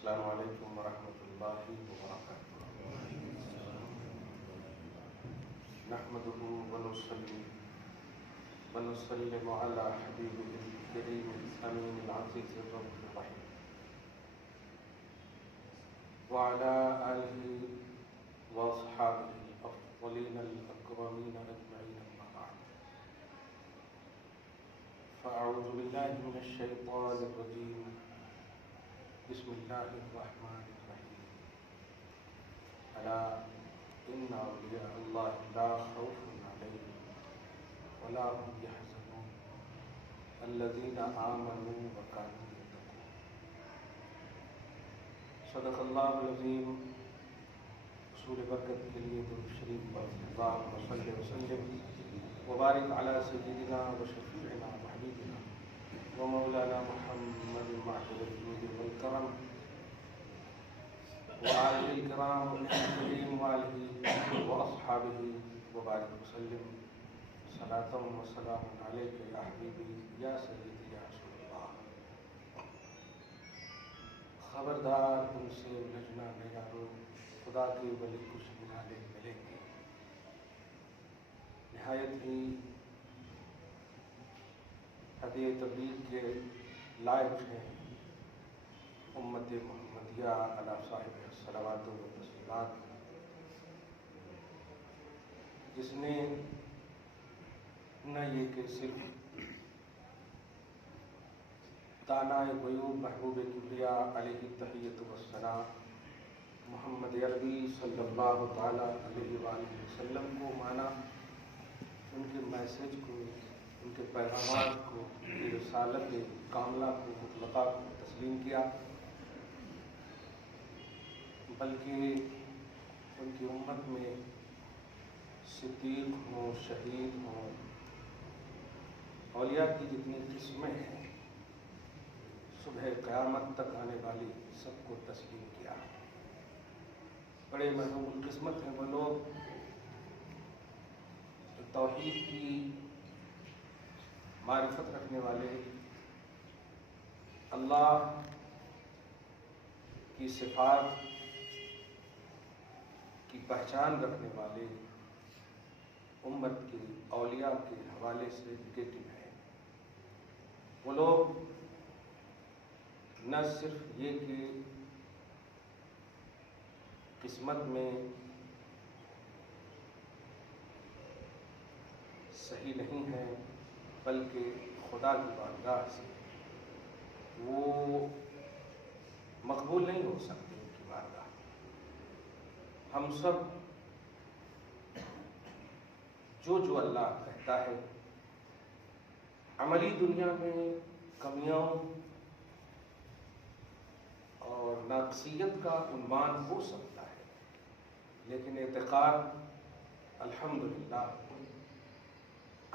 السلام علیکم ورحمۃ اللہ وبرکاتہ۔ نحمده ونصلي ونسلم على حبيبه الكريم الأمين العزيز الرؤوف الرحيم وعلى آله وأصحابه الأفضلين الأكرمين أجمعين، أما بعد، فأعوذ بالله من الشيطان الرجيم، بسم الله الرحمن الرحيم۔ ألا إن أولياء الله لا خوف عليهم ولا هم يحزنون الذين آمنوا وكانوا يتقون۔ صدق اللہ العظیم۔ حصول برکت کے لیے درود شریف پر اللہم صلی وسلم وبارک علی سیدنا وشفیعنا وحبیبنا ومولانا محمد معطر الجود والکرم وآلہ الکرام والمرسلین وآلہ وأصحابہ وبارک وسلم صلاۃ وسلام علیک یا حبیبی یا سیدی یا رسول اللہ۔ خبردار تم سے الجھنا نہ یارو، خدا کے ولی کچھ نالے ملیں گے۔ نہایت ہی ہدیہ تبلیغ کے لائق ہیں امت محمدیہ علی صاحب الصلوات و تسلیمات، جس نے نہ یہ کہ صرف دانائے غیوب محبوب کبریا علیہ تحیۃ والثناء محمد عربی صلی اللہ تعالیٰ علیہ وآلہ وسلم کو مانا، ان کے میسج کو، ان کے پیغامات کو، ان کی رسالت کاملہ کو، مطلقہ کو تسلیم کیا، بلکہ ان کی امت میں صدیق ہوں، شہید ہوں، اولیاء کی جتنی قسمیں ہیں صبح قیامت تک آنے والی سب کو تسلیم کیا۔ بڑے محروم القسمت ہیں وہ لوگ جو توحید کی معرفت رکھنے والے، اللہ کی صفات کی پہچان رکھنے والے امت کے اولیاء کے حوالے سے نگیٹو ہیں۔ وہ لوگ نہ صرف یہ کہ قسمت میں صحیح نہیں ہیں، بلکہ خدا کی بارگاہ سے وہ مقبول نہیں ہو سکتے ان کی بارگاہ۔ ہم سب جو اللہ کہتا ہے، عملی دنیا میں کمیوں اور ناقصیت کا عنوان ہو سکتا ہے، لیکن اعتقاد الحمدللہ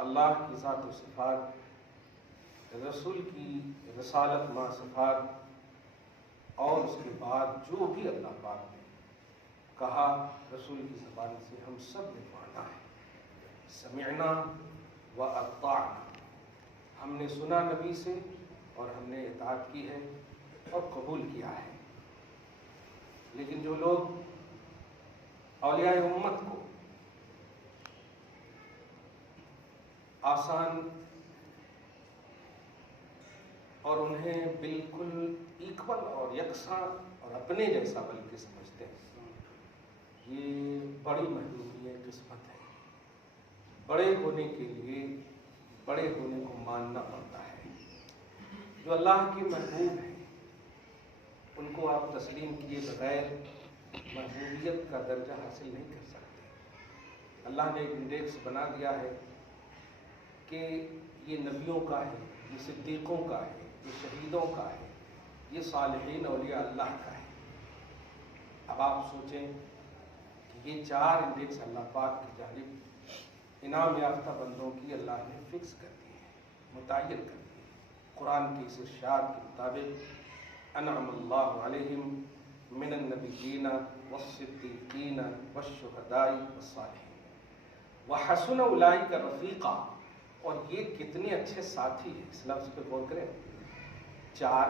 اللہ کی ذات و صفات، رسول کی رسالت ما صفات، اور اس کے بعد جو بھی اللہ پاک نے کہا رسول کی زبان سے ہم سب نے مانا ہے۔ سمعنا و اطعنا، ہم نے سنا نبی سے اور ہم نے اطاعت کی ہے اور قبول کیا ہے۔ لیکن جو لوگ اولیاء امت کو آسان اور انہیں بالکل ایکول اور یکساں اور اپنے جیسا بلکہ سمجھتے ہیں، یہ بڑی محرومی قسمت ہے۔ بڑے ہونے کے لیے بڑے ہونے کو ماننا پڑتا ہے۔ جو اللہ کے محبوب ہیں ان کو آپ تسلیم کیے بغیر محبوبیت کا درجہ حاصل نہیں کر سکتے۔ اللہ نے ایک انڈیکس بنا دیا ہے کہ یہ نبیوں کا ہے، یہ صدیقوں کا ہے، یہ شہیدوں کا ہے، یہ صالحین اولیاء اللہ کا ہے۔ اب آپ سوچیں کہ یہ چار انڈیکس اللہ پاک کی جانب انعام یافتہ بندوں کی اللہ نے فکس کر دی ہے، متعین کر دی ہے۔ قرآن کی اس ارشاد کے مطابق انعم اللہ علیہم من النبیین والصدیقین والشہداء والصالحین وحسن اولئک رفیقا، اور یہ کتنے اچھے ساتھی ہیں، اس لفظ پہ غور کریں۔ 4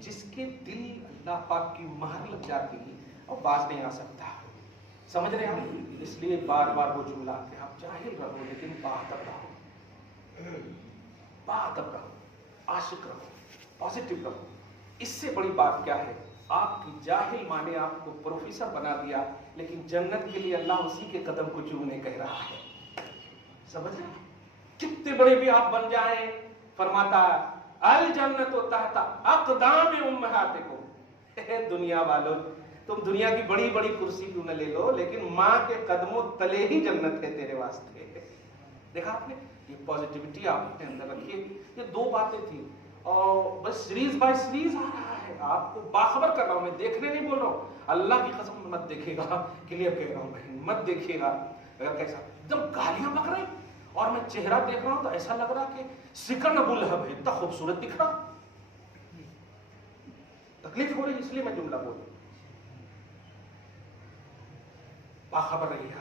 جس کے دل اللہ پاک کی مہر لگ جاتی اور باز نہیں آ سکتا. سمجھ رہے ہیں؟ اس لیے بار بار وہ جملہ کہ آپ جاہل رہو لیکن باادب رہو، باادب رہو، عاشق رہو، پازیٹو رہو. اس سے بڑی بات کیا ہے؟ آپ کی جاہل ماں نے آپ کو پروفیسر بنا دیا، لیکن جنت کے لیے اللہ اسی کے قدم کو چومنے کہہ رہا ہے. سمجھ رہے ہیں؟ کتنے بڑے بھی آپ بن جائیں، فرماتا الجنت تحت اقدام امہاتکم. دنیا والوں، تم دنیا کی بڑی بڑی کرسی کیوں نہ لے لو، لیکن ماں کے قدموں تلے ہی جنت ہے تیرے واسطے. دیکھا آپ نے؟ یہ پازیٹیوٹی آپ اپنے اندر رکھیے. یہ دو باتیں تھیں اور بس سیریز بائی سیریز آ رہا ہے. آپ کو باخبر کر رہا ہوں، میں دیکھنے نہیں بول رہا ہوں. اللہ کی قسم مت دیکھے گا، کلیئر کہہ رہا ہوں بہن، مت دیکھیے گا. اگر کیسا ایک دم گالیاں بک رہے اور میں چہرہ دیکھ رہا ہوں تو ایسا لگ رہا کہ سکن ابو لہب ہے، اتنا خوبصورت دکھ رہا. تکلیف ہو رہی اس لیے میں جملہ بول رہا ہوں. باخبر رہیے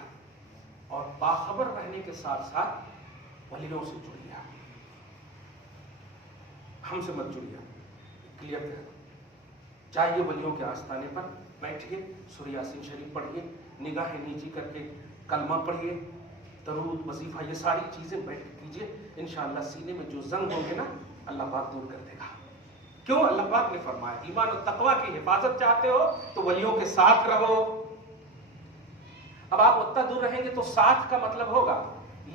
اور باخبر رہنے کے ساتھ ساتھ ولیوں سے جڑیے. ہم سے مت جڑیے. کلیئر کر چاہیے ولیوں کے آستانے پر بیٹھیے، سورہ یاسین شریف پڑھیے، نگاہ نیچی کر کے کلمہ پڑھیے، درود وظیفہ، یہ ساری چیزیں بیٹھ کے کیجیے. انشاءاللہ سینے میں جو زنگ ہوں گے نا اللہ پاک دور کر دے گا. کیوں؟ اللہ پاک نے فرمایا ایمان و تقوی کی حفاظت چاہتے ہو تو ولیوں کے ساتھ رہو. اب آپ اتنا دور رہیں گے تو ساتھ کا مطلب ہوگا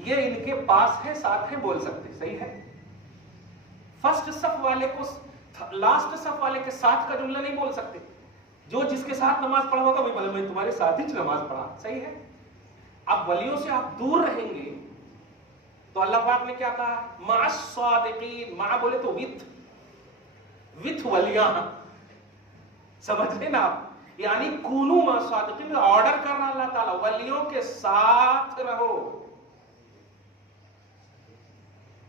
یہ ان کے پاس ہے، ساتھ ہے، بول سکتے. صحیح ہے؟ فرسٹ صف والے کو لاسٹ صف والے کے ساتھ کا جملہ نہیں بول سکتے. جو جس کے ساتھ نماز پڑھا ہوگا وہی بولے میں تمہارے ساتھ ہی نماز پڑھا. صحیح ہے؟ اب ولیوں سے آپ دور رہیں گے تو اللہ پاک نے کیا کہا؟ مع الصادقین. مع بولے تو وتھ ولیاں. سمجھ لیں نا آپ؟ یعنی کونو مع الصادقین میں آرڈر کر رہا اللہ تعالیٰ ولیوں کے ساتھ رہو.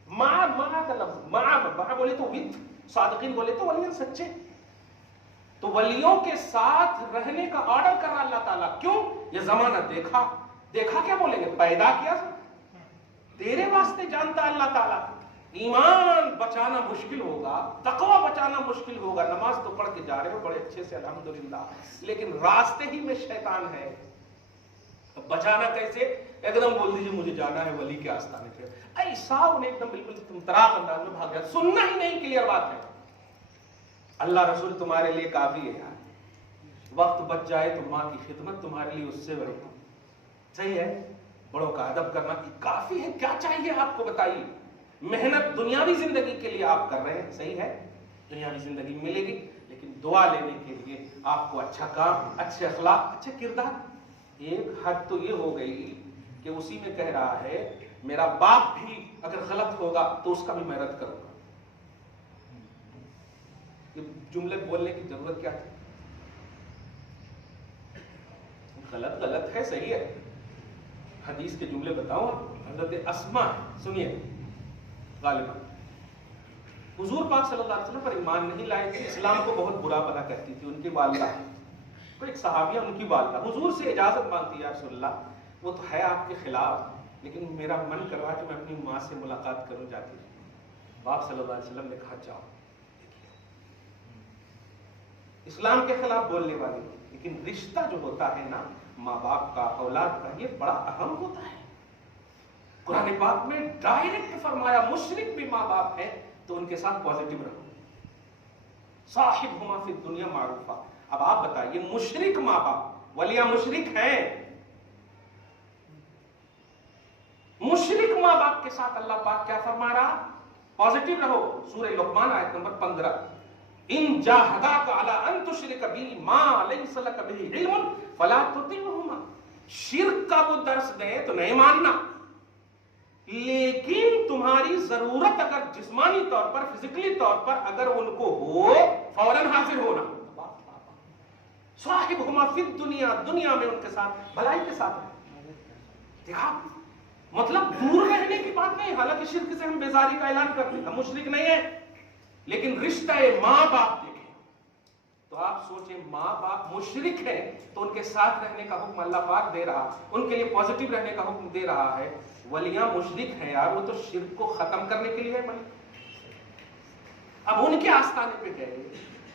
مع کا لفظ مع بولے تو وتھ، صادقین بولے تو ولیاں سچے. تو ولیوں کے ساتھ رہنے کا آرڈر کر رہا اللہ تعالیٰ. کیوں؟ یہ زمانہ دیکھا کیا بولیں گے؟ پیدا کیا تیرے واسطے. جانتا اللہ تعالیٰ ایمان بچانا مشکل ہوگا، تقوی بچانا مشکل ہوگا. نماز تو پڑھ کے جا رہے ہو بڑے اچھے سے الحمدللہ، لیکن راستے ہی میں شیطان ہے. بچانا کیسے؟ ایک دم بول دیجیے مجھے جانا ہے ولی کے آستانے پہ. ایسا انہیں ایک دم بالکل تراق انداز میں بھاگ گیا. سننا ہی نہیں. کلیئر بات ہے. اللہ رسول تمہارے لیے کافی ہے یار. وقت بچ جائے تو ماں کی خدمت تمہارے لیے اس سے بڑی. صحیح ہے؟ بڑوں کا ادب کرنا کافی ہے. کیا چاہیے آپ کو بتائیے؟ محنت دنیاوی زندگی کے لیے آپ کر رہے ہیں. صحیح ہے؟ دنیاوی زندگی ملے گی، لیکن دعا لینے کے لیے آپ کو اچھا کام، اچھے اخلاق، اچھے کردار. ایک حد تو یہ ہو گئی کہ اسی میں کہہ رہا ہے میرا باپ بھی اگر غلط ہوگا تو اس کا بھی میں رد کروں گا. یہ جملے بولنے کی ضرورت کیا ہے؟ غلط ہے، صحیح ہے. حدیث کے جملے بتاؤں. حضرت اسماء سنیے، غالباً حضور پاک صلی اللہ علیہ وسلم پر ایمان نہیں لائے تھے، اسلام کو بہت برا بلا کرتی تھی. ان کی والدہ کوئی ایک صحابیہ، ان کی والدہ حضور سے اجازت مانگتی ہے یا رسول اللہ وہ تو ہے آپ کے خلاف، لیکن میرا من کر رہا کہ میں اپنی ماں سے ملاقات کروں جاتی. باپ صلی اللہ علیہ وسلم نے کہا جاؤ. اسلام کے خلاف بولنے والی، لیکن رشتہ جو ہوتا ہے نا ماں باپ کا، اولاد کا، یہ بڑا اہم ہوتا ہے. قرآن پاک میں ڈائریکٹ فرمایا مشرک بھی ماں باپ ہیں تو ان کے ساتھ پازیٹو رہو. صاحبہما فی الدنیا معروفا. اب آپ بتائیے مشرک ماں باپ، ولیاں مشرک ہیں، مشرک ماں باپ کے ساتھ اللہ پاک کیا فرما رہا؟ پازیٹو رہو. سورہ لقمان آیت number 15. In جاہداک Ali in تشرک be ما لیس لک بہ علم فلا تطعہما. شرک کا وہ درس دیں تو نہیں ماننا، لیکن تمہاری ضرورت اگر جسمانی طور پر، فزیکلی طور پر اگر ان کو ہو فوراً حاضر ہونا. صاحبہما فی الدنیا، دنیا میں ان کے ساتھ بھلائی کے ساتھ رہے. دیکھا مطلب دور رہنے کی بات نہیں. حالانکہ شرک سے ہم بیزاری کا اعلان کرتے ہیں، ہم مشرک نہیں ہیں، لیکن رشتہ ماں باپ دیکھیں تو آپ سوچیں ماں باپ مشرک ہیں تو ان کے ساتھ رہنے کا حکم اللہ پاک دے رہا، ان کے لیے پازیٹو رہنے کا حکم دے رہا ہے. ولیاں مشرک ہیں یار، وہ تو شرک کو ختم کرنے کے لیے ہے. اب ان کے آستانے پہ گئے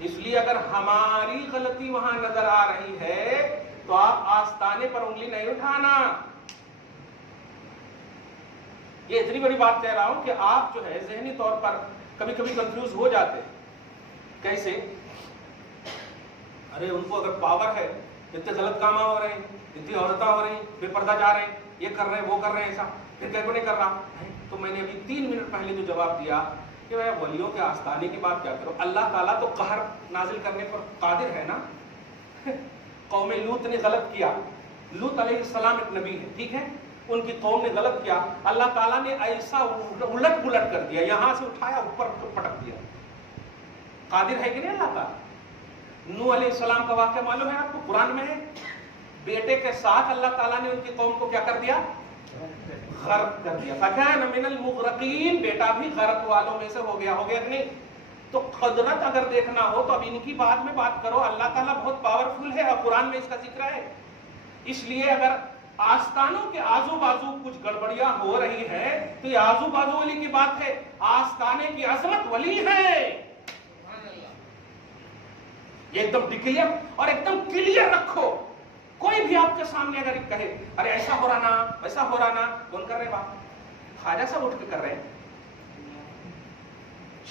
اس لیے اگر ہماری غلطی وہاں نظر آ رہی ہے تو آپ آستانے پر انگلی نہیں اٹھانا. یہ اتنی بڑی بات کہہ رہا ہوں کہ آپ جو ہے ذہنی طور پر کبھی کبھی کنفیوز ہو جاتے. کیسے؟ ارے ان کو اگر پاور ہے، اتنے غلط کام ہو رہے ہیں، اتنی عورتیں ہو رہی ہیں، بے پردہ جا رہے ہیں، یہ کر رہے ہیں، وہ کر رہے ہیں، ایسا پھر کیا نہیں کر رہا. تو میں نے ابھی 3 منٹ پہلے جو جواب دیا کہ میں ولیوں کے آستانے کی بات کیا کروں. اللہ تعالیٰ تو قہر نازل کرنے پر قادر ہے نا. قوم لوط نے غلط کیا. لوط علیہ السلام ایک نبی ہے، ٹھیک ہے، ان کی قوم نے غلط کیا. اللہ تعالیٰ نے ایسا الٹ پلٹ کر دیا، یہاں سے اٹھایا اوپر پٹک دیا. قادر ہے کہ نہیں اللہ تعالیٰ؟ نوح علیہ السلام کا واقعہ معلوم ہے آپ کو، قرآن میں ہے. بیٹے کے ساتھ اللہ تعالیٰ نے ان کی قوم کو کیا کر دیا؟ غرق کر دیا. فَكَانَ مِنَ الْمُغْرَقِينَ، بیٹا بھی غرق والوں میں سے ہو گیا کہ نہیں؟ تو قدرت اگر دیکھنا ہو تو اب ان کی بات میں بات کرو. اللہ تعالیٰ بہت پاورفل ہے اور قرآن میں اس کا ذکر ہے. اس لیے اگر آستانوں کے آزو بازو کچھ گڑبڑیاں ہو رہی ہے تو یہ آزو بازو ولی کی بات ہے. آستانے کی عظمت ولی ہے. یہ ایک دم ڈکلیئر اور ایک دم کلیئر رکھو. کوئی بھی آپ کے سامنے اگر کہے ارے ایسا ہو رہا نا، ویسا ہو رہا نا، کون کر رہے بات؟ خواجہ صاحب اٹھ کے کر رہے ہیں،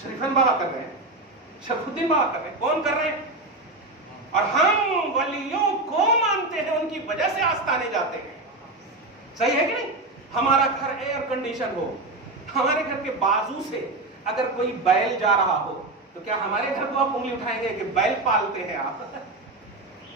شریفن بابا کر رہے ہیں، شرف الدین بابا کر رہے ہیں، کون کر رہے ہیں؟ اور ہم ولیوں کو مانتے ہیں، ان کی وجہ سے آستانے جاتے ہیں. صحیح ہے کہ نہیں؟ ہمارا گھر ایئر کنڈیشن ہو، ہمارے گھر کے بازو سے اگر کوئی بیل جا رہا ہو تو کیا ہمارے گھر کو آپ انگلی اٹھائیں گے کہ بیل پالتے ہیں آپ؟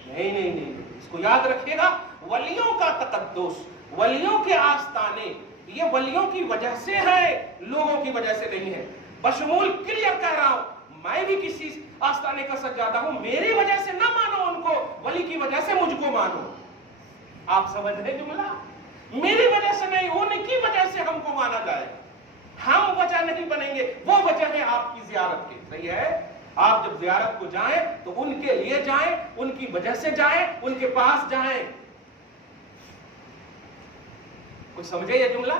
نہیں نہیں نہیں. اس کو یاد رکھیے گا، ولیوں کا تقدس، ولیوں کے آستانے یہ ولیوں کی وجہ سے ہے، لوگوں کی وجہ سے نہیں ہے. بشمول کلیئر کہہ رہا ہوں، میں بھی کسی آستانے کا سجادہ ہوں، میری وجہ سے نہ مانو ان کو، ولی کی وجہ سے مجھ کو مانو. آپ سمجھ رہے جملہ؟ میری وجہ سے نہیں، ان کی وجہ سے ہم کو مانا جائے. ہم وجہ نہیں بنیں گے، وہ وجہ ہے آپ کی زیارت کی. صحیح ہے؟ آپ جب زیارت کو جائیں تو ان کے لیے جائیں، ان کی وجہ سے جائیں، ان کے پاس جائیں. کچھ سمجھے یہ جملہ؟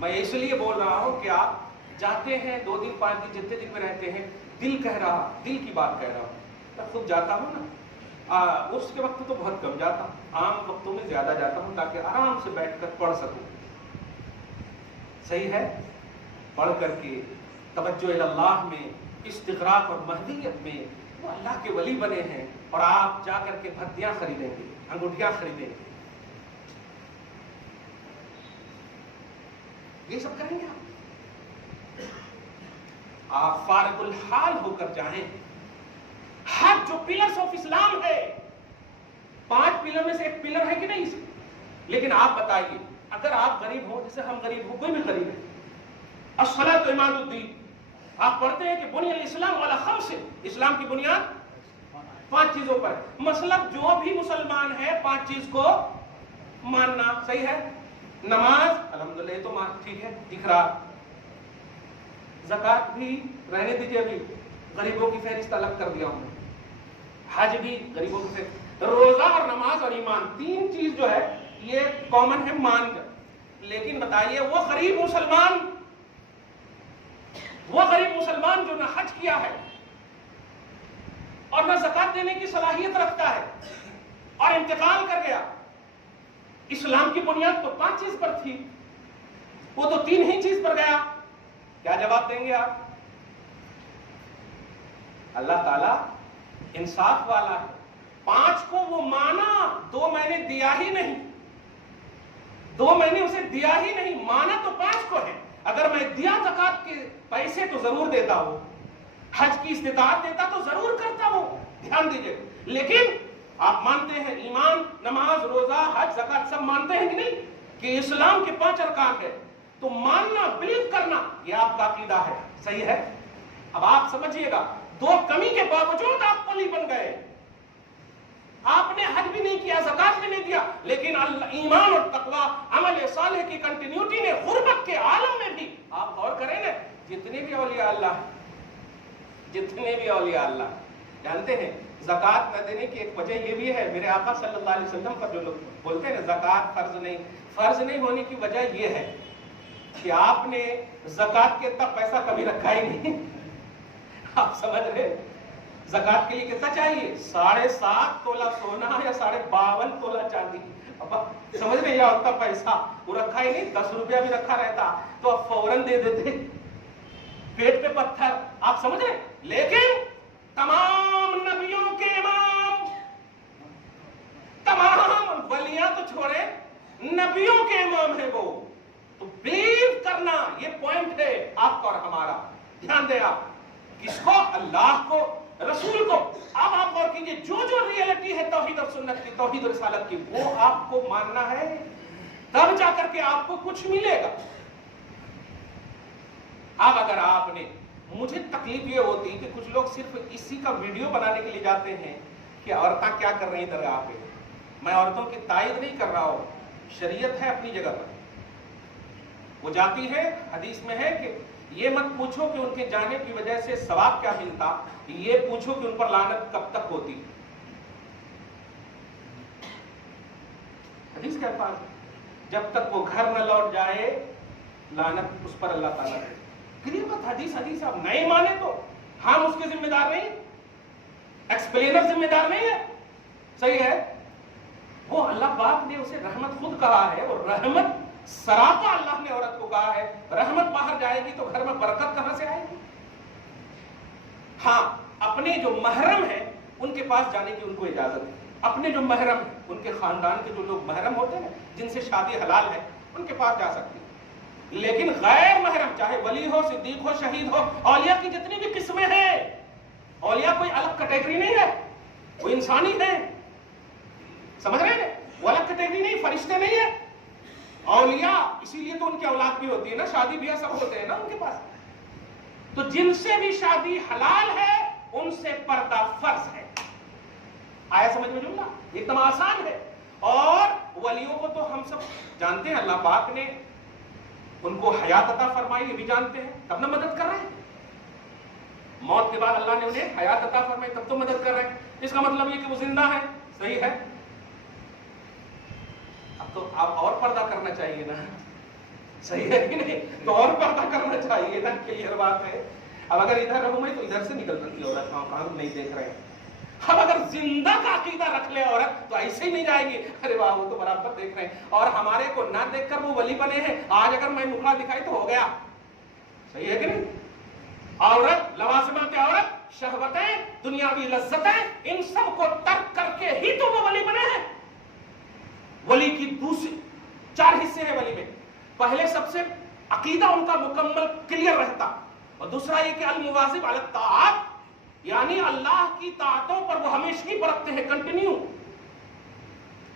میں اس لیے بول رہا ہوں کہ آپ جاتے ہیں 2 دن 5 دن جتنے دن میں رہتے ہیں، دل کہہ رہا، دل کی بات کہہ رہا ہوں. جب خود جاتا ہوں نا، اس کے وقت تو بہت کم جاتا ہوں، عام وقتوں میں زیادہ جاتا ہوں تاکہ آرام سے بیٹھ کر پڑھ سکوں. صحیح ہے؟ پڑھ کر کے توجہ اللہ میں، استغراق اور مہدیت میں وہ اللہ کے ولی بنے ہیں. اور آپ جا کر کے بھتیاں خریدیں گے، انگوٹھیاں خریدیں گے، یہ سب کریں گے. آپ فارغ الحال ہو کر جائیں. حج جو پلرز آف اسلام ہے، 5 پلر میں سے ایک پلر ہے کہ نہیں؟ لیکن آپ بتائیے، اگر آپ غریب ہو، جیسے ہم غریب ہو، کوئی بھی غریب ہے، الصلاۃ عماد الدین، آپ پڑھتے ہیں کہ بنی الاسلام علی 5، اسلام کی بنیاد 5 چیزوں پر. مطلب جو بھی مسلمان ہے 5 چیز کو ماننا. صحیح ہے؟ نماز الحمدللہ تو ٹھیک ہے، دکھ رہا. زکوٰۃ بھی رہنے دیجیے، ابھی غریبوں کی فہرست الگ کر دیا ہوں. حج بھی غریبوں کی فہرست. روزہ اور نماز اور ایمان، 3 چیز جو ہے یہ کامن ہے، مان کر. لیکن بتائیے وہ غریب مسلمان جو نہ حج کیا ہے اور نہ زکوٰۃ دینے کی صلاحیت رکھتا ہے اور انتقال کر گیا. اسلام کی بنیاد تو 5 چیز پر تھی، وہ تو 3 ہی چیز پر گیا. کیا جواب دیں گے آپ؟ اللہ تعالیٰ انصاف والا ہے. 5 کو وہ مانا، 2 میں نے دیا ہی نہیں، 2 میں نے اسے دیا ہی نہیں. مانا تو 5 کو ہے. اگر میں دیا زکوٰۃ کے پیسے تو ضرور دیتا ہوں، حج کی استطاعت دیتا تو ضرور کرتا ہوں. دھیان دیجئے. لیکن آپ مانتے ہیں ایمان، نماز، روزہ، حج، زکوٰۃ سب مانتے ہیں کہ نہیں کہ اسلام کے 5 ارکان ہے. تو ماننا، بلیو کرنا، یہ آپ کا عقیدہ ہے. صحیح ہے؟ اب آپ سمجھیے گا، 2 کمی کے باوجود آپ ولی بن گئے. آپ نے حج بھی نہیں کیا، زکوٰۃ بھی نہیں دیا، لیکن ایمان اور تقویٰ، عمل صالح کی کنٹینیوٹی نے غربت کے عالم میں بھی، آپ غور کریں نا، جتنے بھی اولیاء اللہ جانتے ہیں زکوٰۃ نہ دینے کی ایک وجہ یہ بھی ہے. میرے آقا صلی اللہ علیہ وسلم پر جو لوگ بولتے ہیں نا زکوٰۃ فرض نہیں ہونے کی وجہ یہ ہے کہ آپ نے زکوٰۃ کے تب پیسہ کبھی رکھا ہی نہیں. آپ سمجھ رہے؟ زکات کے لیے کتنا چاہیے؟ 7.5 تولہ سونا یا 52.5 تولہ چاندی. اب سمجھ رہے یا اتنا پیسہ وہ رکھا ہی نہیں, 10 روپیہ بھی رکھا رہتا تو اب فوراً دے دیتے, پیٹ پہ پتھر. آپ سمجھ رہے؟ لیکن تمام نبیوں کے امام, تمام ولیاں تو چھوڑے, نبیوں کے امام ہیں وہ. تو بلیو کرنا یہ پوائنٹ ہے آپ کا اور ہمارا. دھیان دیں آپ, کس کو؟ اللہ کو, رسول کو. اب آپ غور کیجئے, جو ریئلٹی ہے توحید اور سنت کی, توحید اور رسالت کی, وہ آپ کو ماننا ہے, تب جا کر کے آپ کو کچھ ملے گا. اب اگر آپ نے, مجھے تکلیف یہ ہوتی کہ کچھ لوگ صرف اسی کا ویڈیو بنانے کے لیے جاتے ہیں کہ عورتیں کیا کر رہی ہیں درگاہ پہ. میں عورتوں کی تائید نہیں کر رہا ہوں, شریعت ہے اپنی جگہ پر, وہ جاتی ہے. حدیث میں ہے کہ یہ مت پوچھو کہ ان کے جانے کی وجہ سے ثواب کیا ملتا, یہ پوچھو کہ ان پر لعنت کب تک ہوتی. حدیث کے الفاظ, جب تک وہ گھر نہ لوٹ جائے لعنت اس پر اللہ تعالیٰ ہے. کلیئر بات, حدیث آپ نہیں مانے تو ہم اس کے ذمہ دار نہیں, ایکسپلینر ذمہ دار نہیں ہے. صحیح ہے, وہ اللہ پاک نے اسے رحمت خود کہا ہے, اور رحمت سراپا اللہ نے عورت کو کہا ہے. رحمت باہر جائے گی تو گھر میں برکت کہاں سے آئے گی؟ ہاں, اپنے جو محرم ہیں ان کے پاس جانے کی ان کو اجازت ہے. اپنے جو محرم ہیں, ان کے خاندان کے جو لوگ محرم ہوتے ہیں جن سے شادی حلال ہے, ان کے پاس جا سکتی. لیکن غیر محرم, چاہے ولی ہو, صدیق ہو, شہید ہو, اولیاء کی جتنی بھی قسمیں ہیں, اولیاء کوئی الگ کیٹیگری نہیں ہے, وہ انسانی ہیں. سمجھ رہے ہیں, وہ الگ کیٹیگری نہیں, فرشتے نہیں ہے اولیاء. اسی لیے تو ان کی اولاد بھی ہوتی ہے نا, شادی بیاہ سب ہوتے ہیں نا ان کے پاس. تو جن سے بھی شادی حلال ہے ان سے پردہ فرض ہے. آیا سمجھ میں جملہ؟ ایک دم آسان ہے. اور ولیوں کو تو ہم سب جانتے ہیں, اللہ پاک نے ان کو حیات عطا فرمائی, یہ بھی جانتے ہیں, تب نہ مدد کر رہے ہیں. موت کے بعد اللہ نے انہیں حیات عطا فرمائی, تب تو مدد کر رہے ہیں. اس کا مطلب یہ کہ وہ زندہ ہے. صحیح ہے. اب تو آپ اور پردہ کرنا چاہیے نا, صحیح ہے کہ نہیں؟ تو اور پردہ کرنا چاہیے نا, کلیئر بات ہے. اب اگر ادھر رہوں میں تو ادھر سے نکل سکتی عورت, ہم نہیں دیکھ رہے ہیں. اب اگر زندہ کا عقیدہ رکھ لے عورت تو ایسے ہی نہیں جائے گی, ارے واہ وہ تو برابر دیکھ رہے ہیں, اور ہمارے کو نہ دیکھ کر وہ ولی بنے ہیں. آج اگر میں مکھڑا دکھائی تو ہو گیا. صحیح ہے کہ نہیں؟ عورت, لوازمات عورت, شہوتیں, دنیاوی لذتیں, ان سب کو ترک کر کے ہی تو وہ ولی بنے ہیں. ولی کی دوسری 4 حصے ہیں ولی میں. پہلے سب سے عقیدہ ان کا مکمل کلیئر رہتا, اور دوسرا یہ کہ المواظب علی الطاعات, یعنی اللہ کی طاعتوں پر وہ ہمیشگی برتتے ہیں, کنٹینیو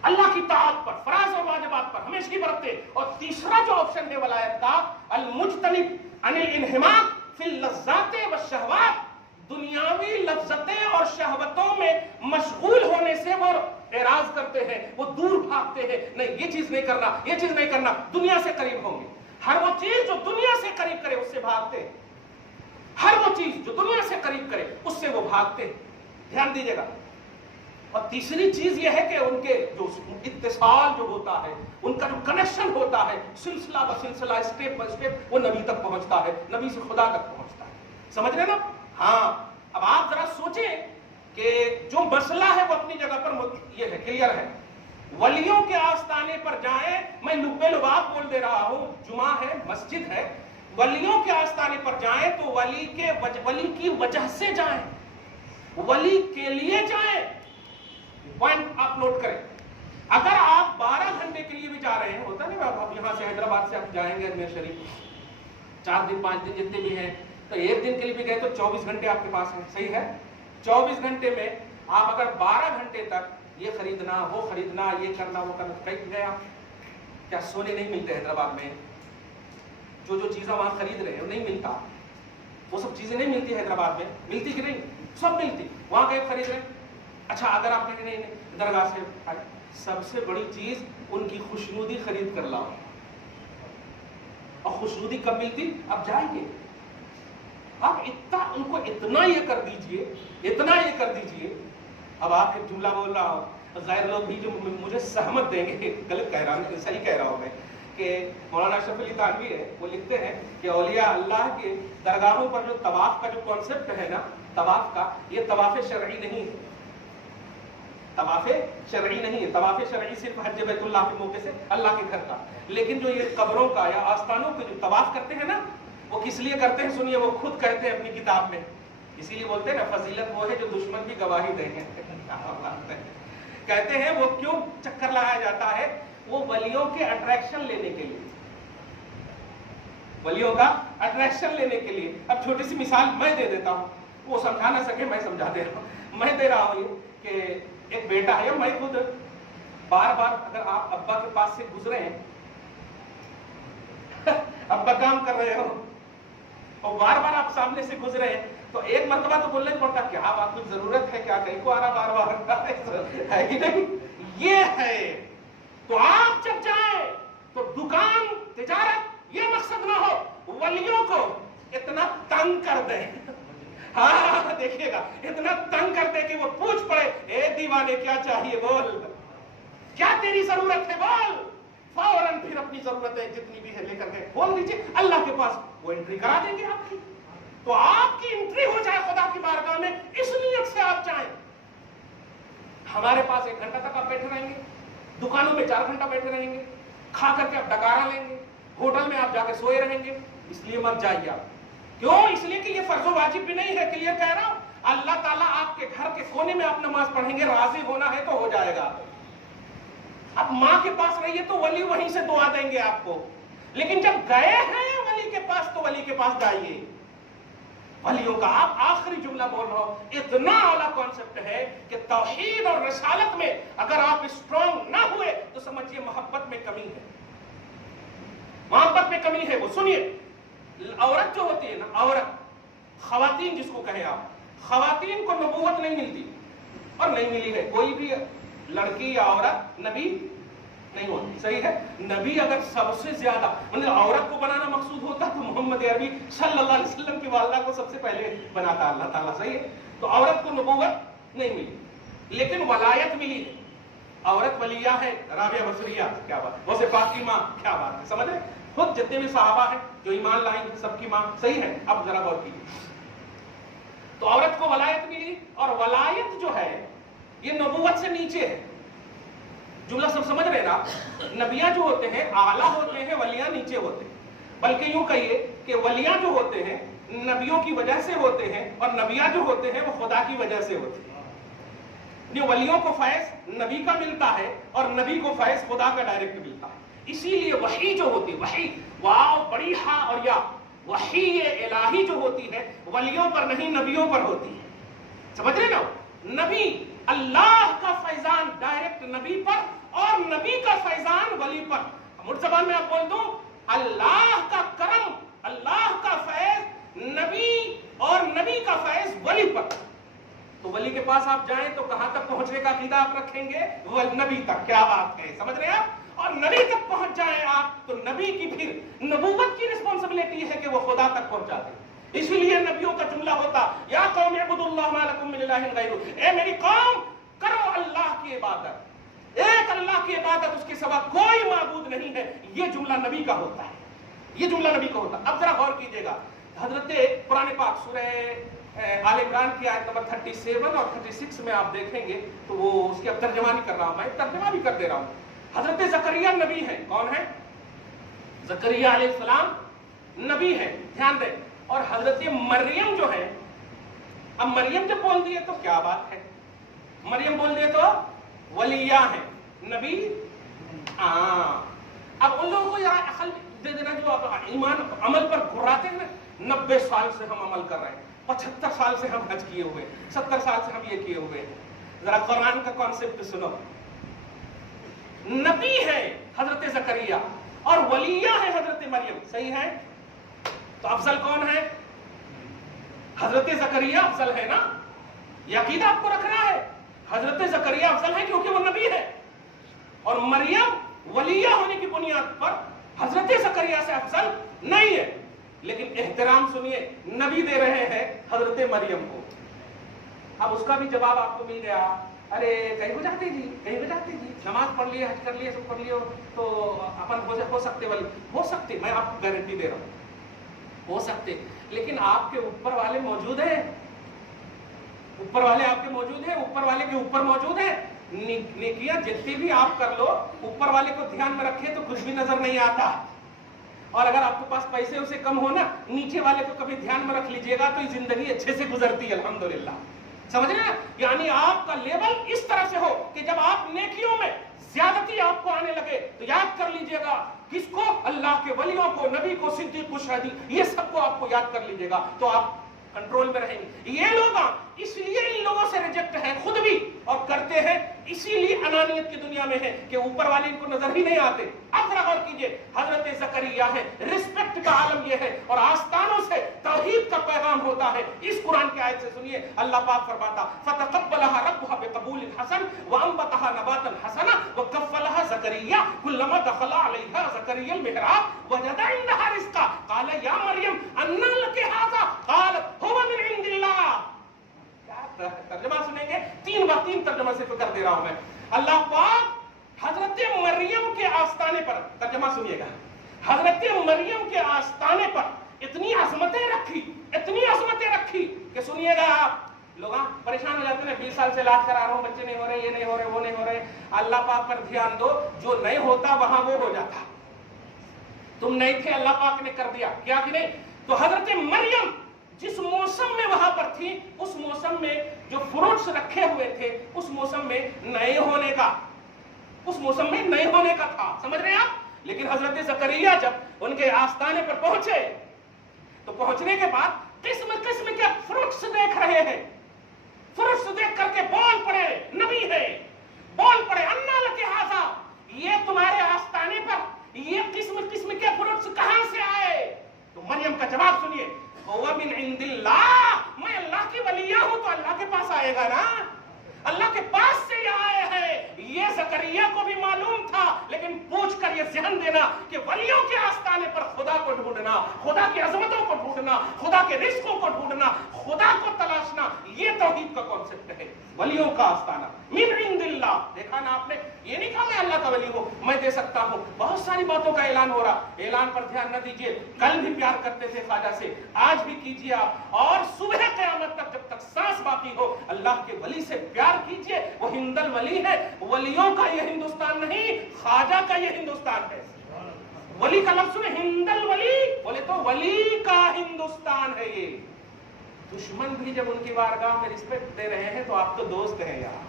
اللہ کی طاعت پر, فرائض اور واجبات پر ہمیشگی برتتے. اور تیسرا جو آپشن ہے ولایت کا, المجتنب عن الانہماک فی اللذات والشہوات, دنیاوی لذتیں اور شہوتوں میں مشغول ہونے سے وہ اعراض کرتے ہیں, وہ دور بھاگتے ہیں. نہیں, یہ چیز نہیں کرنا, یہ چیز نہیں کرنا, دنیا سے قریب ہوں گے. ہر وہ چیز جو دنیا سے قریب کرے اس سے بھاگتے ہیں. ہر وہ چیز جو دنیا سے قریب کرے اس سے وہ بھاگتے ہیں. دھیان دیجیے گا. اور تیسری چیز یہ ہے کہ ان کے جو اتصال جو ہوتا ہے, ان کا جو کنیکشن ہوتا ہے, سلسلہ بسلسلہ, اسٹیپ بائی اسٹیپ, وہ نبی تک پہنچتا ہے, نبی سے خدا تک پہنچتا ہے. سمجھ رہے نا؟ ہاں. اب آپ ذرا سوچیں کہ جو مسئلہ ہے وہ اپنی جگہ پر یہ ہے, کلیئر ہے. ولیوں کے آستانے پر جائیں, میں لبے لباب بول دے رہا ہوں, جمعہ ہے, مسجد ہے, ولیوں کے آستانے پر جائیں تو ولی کی وجہ سے جائیں, ولی کے لیے جائیں. پوائنٹ آپ نوٹ کریں. اگر آپ 12 گھنٹے کے لیے بھی جا رہے ہیں, ہوتا نہیں, آپ یہاں سے حیدرآباد سے آپ جائیں گے اجمیر شریف, 4 دن 5 دن جتنے بھی ہیں, تو 1 دن کے لیے بھی گئے تو 24 گھنٹے آپ کے پاس ہیں. صحیح ہے. 24 گھنٹے میں آپ اگر 12 گھنٹے تک یہ خریدنا, وہ خریدنا, یہ کرنا, وہ کرنا, کہیں گئے آپ. کیا سونے نہیں ملتے حیدرآباد میں؟ جو چیزیں وہاں خرید رہے ہیں وہ نہیں ملتا. وہ سب چیزیں نہیں ملتی حیدرآباد میں, ملتی کہ نہیں؟ سب ملتی. وہاں گئے خرید رہے ہیں. اچھا, اگر آپ کہیں نہیں درگاہ سے, سب سے بڑی چیز ان کی خوشنودی خرید کر لاؤ. اور خوشنودی کب ملتی؟ اب جائیں گے آپ ان کو اتنا یہ کر دیجئے, اتنا یہ کر دیجئے. اب آپ ایک جملہ بول رہا ہوں, غیر لوگ بھی جو مجھے سہمت دیں گے, غلط کہہ رہا ہوں, صحیح کہہ رہا ہوں میں, کہ مولانا اشرف علی تھانوی ہے, وہ لکھتے ہیں کہ اولیاء اللہ کے درگاہوں پر جو طواف کا جو کانسیپٹ ہے نا, طواف کا، یہ طواف شرعی نہیں ہے، طواف شرعی نہیں ہے. طواف شرعی صرف حج بیت اللہ کے موقع سے اللہ کے گھر کا. لیکن جو یہ قبروں کا یا آستانوں کے جو طواف کرتے ہیں نا، وہ کس لیے کرتے ہیں سنیے، وہ خود کہتے ہیں اپنی کتاب میں، اسی لیے بولتے ہیں نا فضیلت وہ ہے جو دشمن بھی گواہی دیں گے. کہتے ہیں وہ کیوں چکر لگایا جاتا ہے، وہ ولیوں کے اٹریکشن لینے کے لیے، ولیوں کا اٹریکشن لینے کے لیے. اب چھوٹی سی مثال میں دے دیتا ہوں، وہ سمجھا نہ سکے میں سمجھا دے رہا ہوں. میں دے رہا ہوں کہ ایک بیٹا ہے، میں خود بار بار اگر آپ ابا کے پاس سے گزرے ہیں، ابا کام کر رہے ہو اور بار بار آپ سامنے سے گزرے ہیں، تو ایک مرتبہ تو بولنا ہی پڑتا کیا بات کچھ ضرورت ہے کیا، کہیں کو آ رہا بار بار ہے کہ نہیں. یہ ہے تو آپ جب جائیں تو دکان تجارت یہ مقصد نہ ہو ولیوں کو اتنا تنگ کر دیں. ہاں دیکھیے گا اتنا تنگ کر دے کہ وہ پوچھ پڑے اے دیوانے کیا چاہیے بول، کیا تیری ضرورت ہے بول، فوراً پھر اپنی ضرورتیں جتنی بھی ہے لے کر کے بول دیجیے اللہ کے پاس، وہ انٹری کرا دیں گے آپ کی. تو آپ کی انٹری ہو جائے خدا کی بارگاہ میں، اس نیت سے آپ چاہیں. ہمارے پاس 1 گھنٹہ تک آپ بیٹھے رہیں گے، دکانوں میں 4 گھنٹہ بیٹھے رہیں گے، کھا کر کے آپ ڈکارا لیں گے، ہوٹل میں آپ جا کے سوئے رہیں گے. اس لیے مت جائیے آپ. کیوں؟ اس لیے کہ یہ فرض و واجب بھی نہیں ہے. کلیئر کہہ رہا ہوں، اللہ تعالیٰ آپ کے گھر کے کونے میں آپ نماز پڑھیں گے، راضی ہونا ہے تو ہو جائے گا. اب ماں کے پاس رہیے تو ولی وہیں سے دعا دیں گے آپ کو، لیکن جب گئے ہیں ولی کے پاس تو ولی کے پاس جائیے. ولیوں کا آپ آخری جملہ بول رہا ہوں، اتنا اعلیٰ کانسیپٹ ہے کہ توحید اور رسالت میں اگر آپ اسٹرانگ نہ ہوئے تو سمجھیے محبت میں کمی ہے، محبت میں کمی ہے. وہ سنیے، عورت جو ہوتی ہے نا، عورت خواتین جس کو کہیں آپ، خواتین کو نبوت نہیں ملتی اور نہیں ملی ہے. کوئی بھی لڑکی یا عورت نبی نہیں ہوتی، صحیح ہے. نبی اگر سب سے زیادہ عورت کو بنانا مقصود ہوتا تو محمد عربی صلی اللہ علیہ وسلم کی والدہ کو سب سے پہلے بناتا اللہ تعالیٰ، صحیح ہے. تو عورت کو نبوت نہیں ملی لیکن ولایت ملی ہے. عورت ولیہ ہے، رابعہ بصریہ کیا بات، غوث پاک کی ماں کیا بات ہے، سمجھ رہے؟ خود جتنے بھی صحابہ ہیں جو ایمان لائیں سب کی ماں، صحیح ہے. اب ذرا غور کیجیے، تو عورت کو ولایت ملی، اور ولایت جو ہے یہ نبوت سے نیچے ہے. جملہ سب سمجھ رہے نا؟ نبیاں جو ہوتے ہیں اعلیٰ ہوتے ہیں، ولیاں نیچے ہوتے ہیں. بلکہ یوں کہیے کہ ولیاں جو ہوتے ہیں نبیوں کی وجہ سے ہوتے ہیں، اور نبیاں جو ہوتے ہیں وہ خدا کی وجہ سے ہوتے ہیں. ولیوں کو فیض نبی کا ملتا ہے اور نبی کو فیض خدا کا ڈائریکٹ ملتا ہے. اسی لیے وحی جو ہوتی ہے، وحی واو بڑی ہا اور یا، وحی الہی جو ہوتی ہے ولیوں پر نہیں نبیوں پر ہوتی ہے. سمجھ رہے نا؟ نبی اللہ کا فیضان ڈائریکٹ نبی پر اور نبی کا فیضان ولی پر. مجھ زبان میں آپ بول دوں، اللہ کا کرم، اللہ کا فیض نبی اور نبی کا فیض ولی پر. تو ولی کے پاس آپ جائیں تو کہاں تک پہنچنے کا عقیدہ آپ رکھیں گے؟ وہ نبی تک. کیا بات ہے، سمجھ رہے ہیں آپ؟ اور نبی تک پہنچ جائیں آپ تو نبی کی پھر نبوت کی رسپانسبلٹی ہے کہ وہ خدا تک پہنچا دے. اسی لیے نبیوں کا جملہ ہوتا یا قوم اعبدوا اللہ ما لکم من الہ غیرہ، اے میری قوم کرو اللہ کی عبادت، ایک اللہ کی عبادت، اس کے سوا کوئی معبود نہیں ہے. یہ جملہ نبی کا ہوتا ہے، یہ جملہ نبی کا ہوتا ہے. اب ذرا غور کیجئے گا، حضرت قرآن پاک سورہ آل عمران کی آیت نمبر 37 اور 36 میں آپ دیکھیں گے تو وہ اس کی اب ترجمہ نہیں کر رہا ہوں، میں ترجمہ بھی کر دے رہا ہوں. حضرت زکریا نبی ہیں. کون ہے؟ زکریا علیہ السلام نبی ہیں، دھیان دیں. اور حضرت مریم جو ہے، اب مریم جب بول دیے تو کیا بات ہے، مریم بول دیے تو ولیہ ہیں، نبی. اب ان لوگوں کو یار عقل دے دینا جو آپ ایمان عمل پر گھراتے ہیں نا. 90 سال سے ہم عمل کر رہے ہیں، 75 سال سے ہم حج کیے ہوئے، 70 سال سے ہم یہ کیے ہوئے ہیں. ذرا قرآن کا کانسیپٹ سنو. نبی ہے حضرت زکریا اور ولیہ ہے حضرت مریم، صحیح ہے؟ تو افضل کون ہے؟ حضرت زکریا افضل ہے نا؟ یہ عقیدہ آپ کو رکھنا ہے. حضرت زکریا افضل ہے کیونکہ وہ نبی ہے، اور مریم ولیہ ہونے کی بنیاد پر حضرت زکریا سے افضل نہیں ہے. لیکن احترام سنیے، نبی دے رہے ہیں حضرت مریم کو. اب اس کا بھی جواب آپ کو مل گیا. ارے کہیں ہو جاتے جی، کہیں ہو جاتے جی، نماز پڑھ لیے، حج کر لیے، سب کر لیے تو اپن ہو سکتے ولی، ہو سکتے. میں آپ کو گارنٹی دے رہا ہوں ہو سکتے، لیکن آپ کے اوپر والے موجود ہیں. اوپر والے آپ کے موجود ہیں, اوپر والے کے اوپر موجود ہیں. نیکیاں جتنی بھی آپ کر لو, اوپر والے کو دھیان میں رکھے تو کچھ بھی نظر نہیں آتا. اور اگر آپ کے پاس پیسے اسے کم ہو نا, نیچے والے کو کبھی دھیان میں رکھ لیجئے گا تو یہ زندگی اچھے سے گزرتی ہے الحمدللہ. سمجھ رہے ہیں؟ یعنی آپ کا لیول اس طرح سے ہو کہ جب آپ نیکیوں میں زیادتی آپ کو آنے لگے تو یاد کر لیجئے گا کس کو, اللہ کے ولیوں کو, نبی کو, صدیق کو, شہید, یہ سب کو آپ کو یاد کر لیجئے گا تو آپ کنٹرول میں رہیں گے. یہ لوگ اس لیے ان لوگوں سے ریجیکٹ ہیں خود بھی, اور کرتے ہیں اسی لیے انانیت کی دنیا میں ہے کہ اوپر والے ان کو نظر ہی نہیں آتے. اب ذرا غور کیجئے, حضرت زکریا ہے, رسپیکٹ کا عالم یہ ہے, اور آستانوں سے توحید کا پیغام ہوتا ہے. اس قرآن کی آیت سے سنیے, اللہ پاک فرماتا فتقبلها ربها بقبول حسن وانبتها نباتا حسنا وكفلها زكريا كلما دخل عليها زكريا المحراب وجد عندها رزقا قال يا مريم أنى لك هذا قالت هو من عند الله. ترجمہ سنیں گے, 3 ترجمہ صرف کر دے رہا ہوں میں. اللہ پاک حضرت مریم کے آستانے پر, ترجمہ سنیے گا, حضرت مریم کے آستانے پر اتنی عظمتیں رکھی کہ سنیے گا آپ لوگ پریشان ہو جاتے ہیں, 20 سال سے علاج کرا رہا ہوں, بچے نہیں ہو رہے, یہ نہیں ہو رہے, وہ نہیں ہو رہے. اللہ پاک پر دھیان دو, جو نہیں ہوتا وہاں وہ ہو جاتا. تم نہیں تھے, اللہ پاک نے کر دیا, کیا کہ نہیں. تو حضرت مریم جس موسم میں وہاں پر تھی, اس موسم میں جو فروٹس رکھے ہوئے تھے, اس موسم میں نہیں ہونے کا تھا. سمجھ رہے ہیں آپ؟ لیکن حضرت زکریا جب ان کے آستانے پر پہنچے تو پہنچنے کے بعد قسم کے فروٹس دیکھ رہے ہیں. فروٹس دیکھ کر کے بول پڑے, نبی ہے, بول پڑے انا لک ھذا, یہ تمہارے آستانے پر یہ قسم کے فروٹس کہاں سے آئے؟ تو مریم کا جواب سنیے, هو من عند اللہ, میں اللہ کی ولیہ ہوں تو اللہ کے پاس آئے گا نا, اللہ کے پاس سے یہ آئے ہیں. یہ زکریا کو بھی معلوم تھا, لیکن پوچھ کر یہ ذہن دینا کہ ولیوں کے آستانے پر خدا کو ڈھونڈنا, خدا کی عظمتوں کو ڈھونڈنا, خدا کے رزقوں کو ڈھونڈنا, خدا کو تلاشنا, یہ توحید کا کانسیپٹ ہے. ولیوں کا آستانہ من عند اللہ. دیکھا نا آپ نے, یہ نہیں کہا میں اللہ کا ولی ہوں, میں دے سکتا ہوں. بہت ساری باتوں کا اعلان ہو رہا, اعلان پر دھیان نہ دیجیے. کل بھی پیار کرتے تھے خواجہ سے, آج بھی کیجیے آپ, اور صبح قیامت تک جب تک سانس باقی ہو اللہ کے ولی سے پیار کیجیے. وہ ہند الولی ہے, ولیوں کا یہ ہندوستان نہیں, خواجہ کا یہ ہندوستان ہے. ولی کا لفظ سنے, ہند الولی, بولے تو ولی کا ہندوستان ہے یہ. دشمن بھی جب ان کی بارگاہ میں رسپیکٹ دے رہے ہیں تو آپ تو دوست ہیں یار,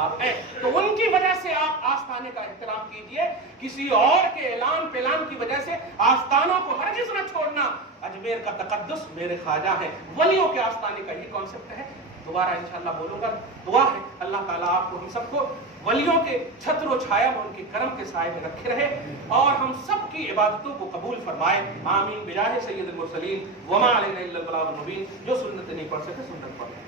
آپ ہیں. تو ان کی وجہ سے آپ آستانے کا احترام کیجئے. کسی اور کے اعلان پیلان کی وجہ سے آستانوں کو ہرگز نہ چھوڑنا. اجمیر کا تقدس میرے خواجہ ہے, ولیوں کے آستانے کا یہ کانسیپٹ ہے. دوبارہ انشاءاللہ بولوں گا. دعا ہے اللہ تعالیٰ آپ کو, ہم سب کو ولیوں کے چھتر و چھایا میں, ان کے کرم کے سائے میں رکھے رہے, اور ہم سب کی عبادتوں کو قبول فرمائے. آمین بجاہ سید المرسلین وما علینا الا البلاغ المبین. جو سنت نہیں پڑھ سکے سنت پڑھ.